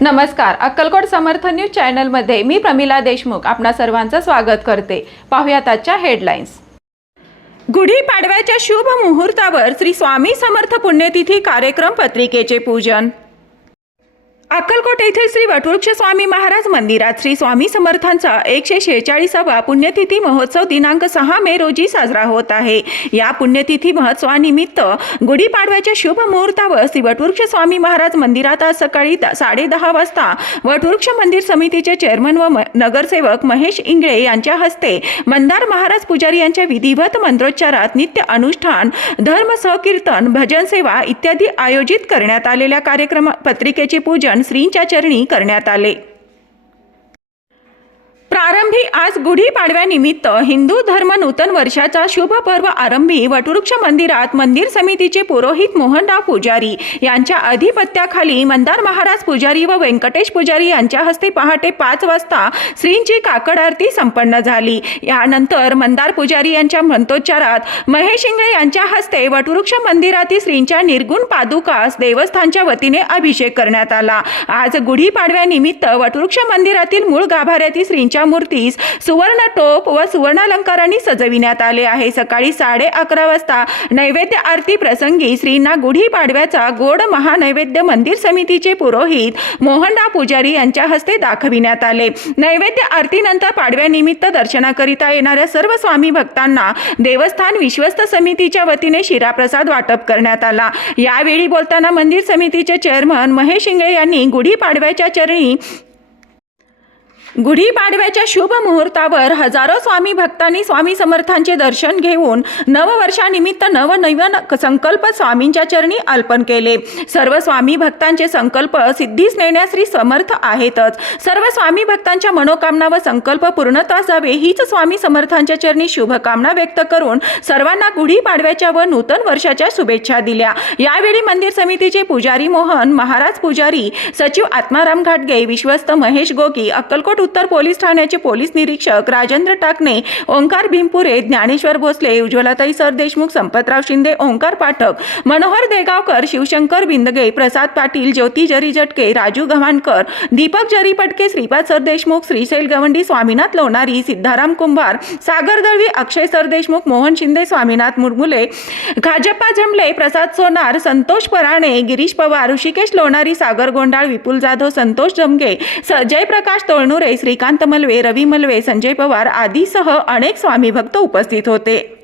नमस्कार अक्कलकोट समर्थ न्यूज चॅनलमध्ये मी प्रमिला देशमुख आपणा सर्वांचं स्वागत करते. पाहुयात आजच्या हेडलाईन्स. गुढीपाडव्याच्या शुभ मुहूर्तावर श्री स्वामी समर्थ पुण्यतिथी कार्यक्रम पत्रिकेचे पूजन. अक्कलकोट येथील श्री वटवृक्ष स्वामी महाराज मंदिरात श्री स्वामी समर्थांचा एकशे शेहेचाळीसावा पुण्यतिथी महोत्सव दिनांक सहा मे रोजी साजरा होत आहे. या पुण्यतिथी महोत्सवानिमित्त गुढीपाडव्याच्या शुभ मुहूर्तावर श्री वटवृक्ष स्वामी महाराज मंदिरात आज सकाळी द- साडेदहा वाजता वटवृक्ष मंदिर समितीचे चेअरमन व म- नगरसेवक महेश इंगळे यांच्या हस्ते मंदार महाराज पुजारी यांच्या विधिवत मंत्रोच्चारात नित्य अनुष्ठान धर्म सहकीर्तन भजन सेवा इत्यादी आयोजित करण्यात आलेल्या कार्यक्रम पत्रिकेचे पूजन श्रींच्या चरणी करण्यात आले. प्रारंभी आज गुढीपाडव्यानिमित्त हिंदू धर्म नूतन वर्षाचा शुभ पर्व आरंभी वटवृक्ष मंदिरात मंदिर समितीचे पुरोहित मोहनराव पुजारी यांच्या अधिपत्याखाली मंदार महाराज पुजारी व व्यंकटेश पुजारी यांच्या हस्ते पहाटे पाच वाजता श्रींची काकड आरती संपन्न झाली. यानंतर मंदार पुजारी यांच्या मंत्रोच्चारात महेश इंगळे यांच्या हस्ते वटवृक्ष मंदिरातील श्रींच्या निर्गुण पादुकास देवस्थानच्या वतीने अभिषेक करण्यात आला. आज गुढीपाडव्यानिमित्त वटवृक्ष मंदिरातील मूळ गाभाऱ्यातील श्रींच्या मूर्तीस सुवर्ण टोप व सुवर्णालंकारांनी सजविण्यात आले आहे. सकाळी साडे अकरा वाजता नैवेद्य आरती प्रसंगी श्रींना गुढीपाडव्याचा गोड महानैवेद्य मंदिर समितीचे पुरोहित मोहनराव पुजारी यांच्या हस्ते दाखविण्यात आले. नैवेद्य आरतीनंतर पाडव्यानिमित्त दर्शनाकरिता येणाऱ्या सर्व स्वामी भक्तांना देवस्थान विश्वस्त समितीच्या वतीने शिराप्रसाद वाटप करण्यात आला. यावेळी बोलताना मंदिर समितीचे चेअरमन महेश इंगळे यांनी गुढीपाडव्याच्या चरणी गुढीपाडव्याच्या शुभ मुहूर्तावर हजारो स्वामी भक्तांनी स्वामी समर्थांचे दर्शन घेऊन नववर्षानिमित्त नवनवीन संकल्प स्वामींच्या चरणी अर्पण केले. सर्व स्वामी भक्तांचे संकल्प सिद्धीस नेण्यास श्री समर्थ आहेतच. सर्व स्वामी भक्तांच्या मनोकामना व संकल्प पूर्णता जावे हीच स्वामी समर्थांच्या चरणी शुभकामना व्यक्त करून सर्वांना गुढीपाडव्याच्या व नूतन वर्षाच्या शुभेच्छा दिल्या. यावेळी मंदिर समितीचे पुजारी मोहन महाराज पुजारी सचिव आत्माराम घाटगे विश्वस्त महेश गोगी अक्कलकोट उत्तर पोलीस ठाण्याचे पोलीस निरीक्षक राजेंद्र टाकणे ओंकार भिंपुरे ज्ञानेश्वर भोसले उज्ज्वलाताई सरदेशमुख संपतराव शिंदे ओंकार पाठक मनोहर देगावकर शिवशंकर बिंदगे प्रसाद पाटील ज्योती जरी जटके राजू गव्हाणकर दीपक जरी पटके श्रीपाद सरदेशमुख श्रीशैल गवंडी स्वामीनाथ लोणारी सिद्धाराम कुंभार सागर दळवी अक्षय सरदेशमुख मोहन शिंदे स्वामीनाथ मुरमुले खाजप्पा जमले प्रसाद सोनार संतोष पराणे गिरीश पवार ऋषिकेश लोणारी सागर गोंडाळ विपुल जाधव संतोष जमगे जयप्रकाश तोळणुरे श्रीकांत मलवे रवी मलवे संजय पवार आदीसह अनेक स्वामी भक्त उपस्थित होते.